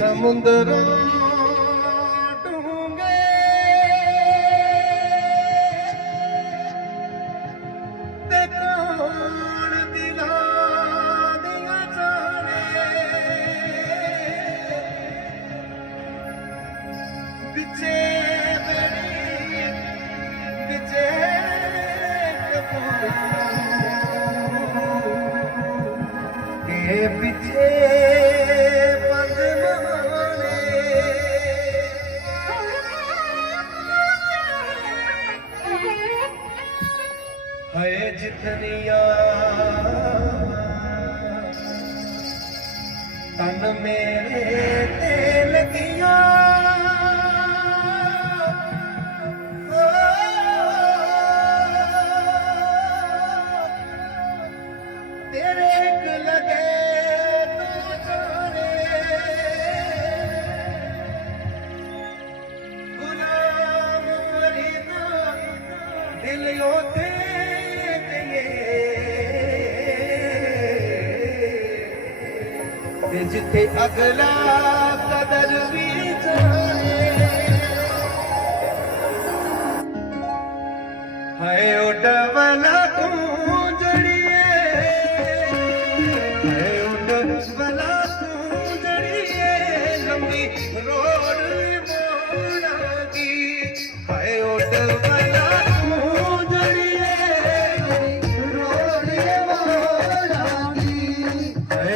समुद्रों डूंगे ते कौन दिला दिया जाने बिचे मेरी बिचे के बिचे है जितनिया तन मेरे ते लगिया तेरे एक लगे तो जाने गुलाम फरीदा दिल योते जिथे अगला कदर भी जाए है उडवला तू जड़िए है उडवला तू जड़िए लंबी रोड मोड़गी है उडवला तू जड़िए रोड मोड़गी है